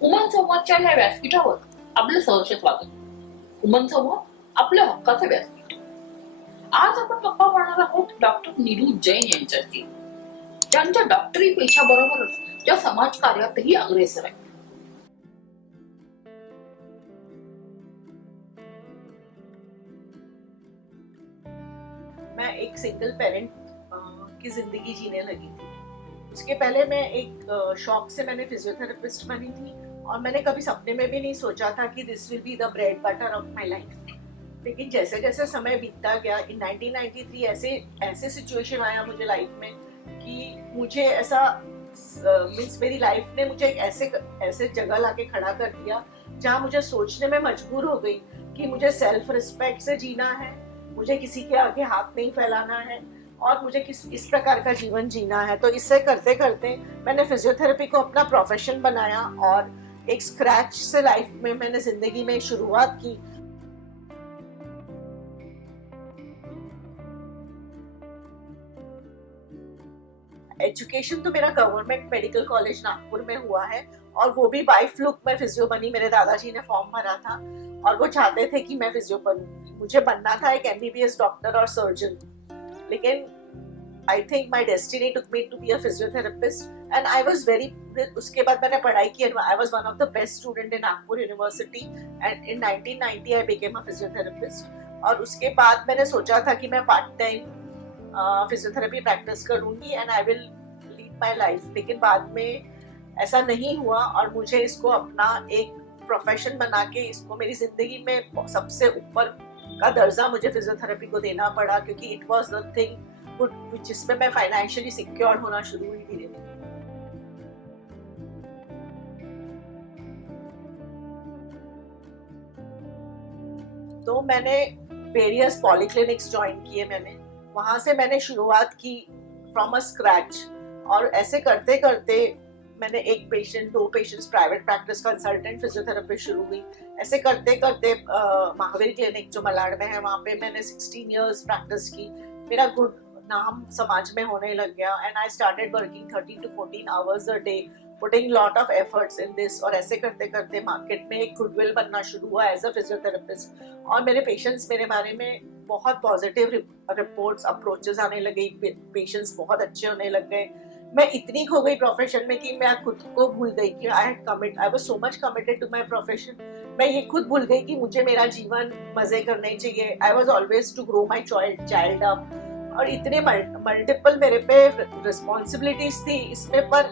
उमन संवादच्या ह्या व्यासपीठावर आपलं सहर्ष स्वागत. उमन संवाद आपल्या हक्काचे व्यासपीठ. आज आपण गप्पा मारणार आहोत डॉक्टर नीरू जैन यांच्याशी, ज्यांच्या डॉक्टरी पेशाबरोबरच त्या समाजकार्यातही अग्रेसर आहेत. मैं एक सिंगल पेरेंट की जिंदगी जीने लगी थी. उसके पहले मैं एक शौक से मैंने फिजियोथेरेपिस्ट बनी थी और मैंने कभी सपने में भी नहीं सोचा था कि this will be the bread butter of my life. लेकिन जैसे जैसे समय बीतता गया, इन 1993 ऐसे सिचुएशन आया मुझे लाइफ में कि मुझे ऐसा मीन्स मेरी लाइफ ने मुझे एक ऐसे जगह लाके खड़ा कर दिया जहाँ मुझे सोचने में मजबूर हो गई कि मुझे सेल्फ रिस्पेक्ट से जीना है, मुझे किसी के आगे हाथ नहीं फैलाना है और मुझे इस प्रकार का जीवन जीना है. तो इससे करते करते मैंने फिजियोथेरेपी को अपना प्रोफेशन बनाया और एक स्क्रैच से लाइफ में मैंने जिंदगी में शुरुआत की. एजुकेशन तो मेरा गवर्नमेंट मेडिकल कॉलेज नागपुर में हुआ है और वो भी बाय फ्लूक मैं फिजियो बनी. मेरे दादाजी ने फॉर्म भरा था और वो चाहते थे कि मैं फिजियो बनूं. मुझे बनना था एक एमबीबीएस डॉक्टर और सर्जन, लेकिन I think my destiny took me to be a physiotherapist and I was very. उसके बाद मैंने पढ़ाई की. I was one of the best student in Nagpur university and in 1990 I became a physiotherapist. और उसके बाद मैंने सोचा था कि मैं पार्ट टाइम फिजियोथेरेपी प्रैक्टिस करूंगी and I will lead my life. लेकिन बाद में ऐसा नहीं हुआ और मुझे इसको अपना एक प्रोफेशन बना के इसको मेरी जिंदगी में सबसे ऊपर का दर्जा मुझे फिजियोथेरेपी को देना पड़ा, क्योंकि इट वाज द थिंग जिसमें मैं फाइनेंशियली सिक्योर होना शुरू हुई धीरे धीरे. तो मैंने वेरियस पॉलीक्लिनिक्स ज्वाइन किए. मैंने वहां से मैंने शुरुआत की फ्रॉम अ स्क्रैच और ऐसे करते करते मैंने एक patient, 2 patients, private practice, consultant physiotherapy शुरू हुई. ऐसे करते करते महावीर क्लिनिक जो मलाड में है वहाँ पे मैंने 16 इयर्स प्रैक्टिस की. मेरा गुड नाम समाज में होने लग गया and I started working 13 to 14 hours a day, putting lot of efforts in this. और ऐसे करते करते मार्केट में एक गुडविल बनना शुरू हुआ एज अ फिजियोथेरेपिस्ट और मेरे पेशेंट्स मेरे बारे में बहुत पॉजिटिव रिपोर्ट्स, अप्रोचेस आने लगे. पेशेंट्स बहुत अच्छे होने लग गए. मैं इतनी खो गई प्रोफेशन में कि मैं खुद को भूल गई कि I was so much committed to my profession. मैं ये खुद भूल गई कि मुझे मेरा जीवन मजे करने चाहिए. I was always to grow my child up और इतने मल्टीपल मेरे पे रिस्पॉन्सिबिलिटीज थी इसमें. पर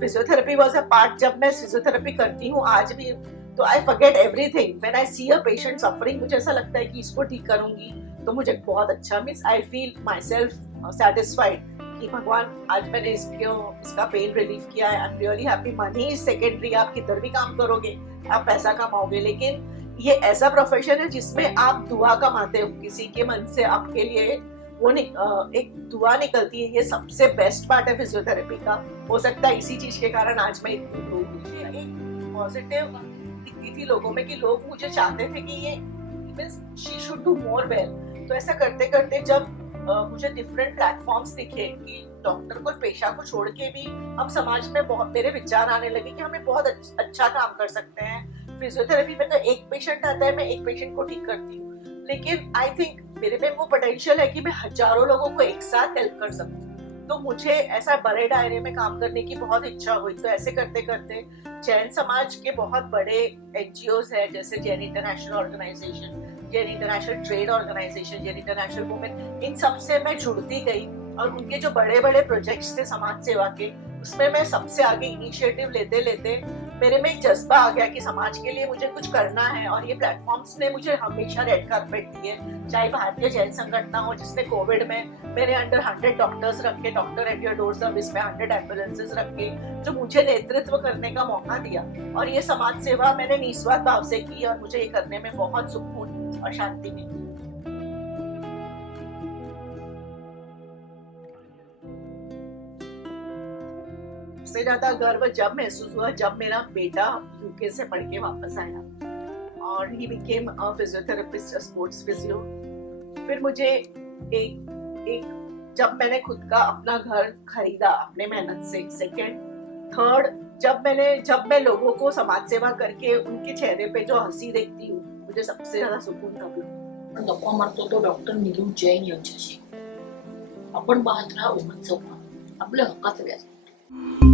फिजियोथेरेपी वाज अ पार्ट. जब मैं फिजियोथेरेपी करती हूँ आज भी तो I forget everything. When I see a patient suffering मुझे ऐसा लगता है कि इसको ठीक करूंगी तो मुझे बहुत अच्छा, means I feel my self satisfied कि भगवान आज मैंने इसका पेन रिलीफ किया है. I am really happy. Money is secondary. आप किधर भी काम करोगे आप पैसा कमाओगे, लेकिन ये ऐसा प्रोफेशन है जिसमें आप दुआ कमाते हो. किसी के मन से आपके लिए वो एक दुआ निकलती है. ये सबसे बेस्ट पार्ट है फिजियोथेरेपी का. हो सकता है इसी चीज के कारण आज मैं इतनी ग्रो हुई. एक पॉजिटिव दिखती थी लोगों में कि लोग मुझे चाहते थे कि ये she should do more well. तो ऐसा करते करते जब मुझे डिफरेंट प्लेटफॉर्म्स दिखे कि डॉक्टर को पेशा को छोड़ के भी हम समाज में बहुत मेरे विचार आने लगे कि हमें बहुत अच्छा काम कर सकते हैं. फिजियोथेरेपी में तो एक पेशेंट आता है, मैं एक पेशेंट को ठीक करती हूँ, लेकिन आई थिंक मेरे में वो पोटेंशियल है कि मैं हजारों लोगों को एक साथ हेल्प कर सकूँ. तो मुझे ऐसा बड़े दायरे में काम करने की बहुत इच्छा हुई. तो ऐसे करते करते जैन समाज के बहुत बड़े एनजीओज है, जैसे Jain international organisation, Jain international trade organisation, Jain international women, इन सब से मैं जुड़ती गई और उनके जो बड़े बड़े प्रोजेक्ट्स थे समाज सेवा के उसमें मैं सबसे आगे इनिशिएटिव लेते लेते मेरे में एक जज्बा आ गया कि समाज के लिए मुझे कुछ करना है. और ये प्लेटफॉर्म्स ने मुझे हमेशा रेड कार्पेट दिए. चाहे भारतीय जैन संगठन हो जिसने कोविड में मेरे अंडर 100 डॉक्टर्स रखे, doctor at your door service में 100 एम्बुलेंसेज रखे, जो मुझे नेतृत्व करने का मौका दिया. और ये समाज सेवा मैंने निस्वार्थ भाव से की और मुझे ये करने में बहुत सुकून और शांति मिली. सबसे ज्यादा गर्व जब महसूस हुआ जब मेरा बेटा यूके से पढ़ के वापस आया और he became a physiotherapist, sports physio. फिर मुझे एक जब मैंने खुद का अपना घर खरीदा अपने मेहनत से, सेकंड, थर्ड जब मैं लोगों को समाज सेवा करके उनके चेहरे पे जो हंसी देखती हूँ, मुझे सबसे ज्यादा सुकून तब मिळतो. आपण गप्पा मारतो तो डॉक्टर नीरू जैन यांच्याशी. आपण पाहत राहा उमन चव्हाण, आपल्या हक्काचं व्यासपीठ.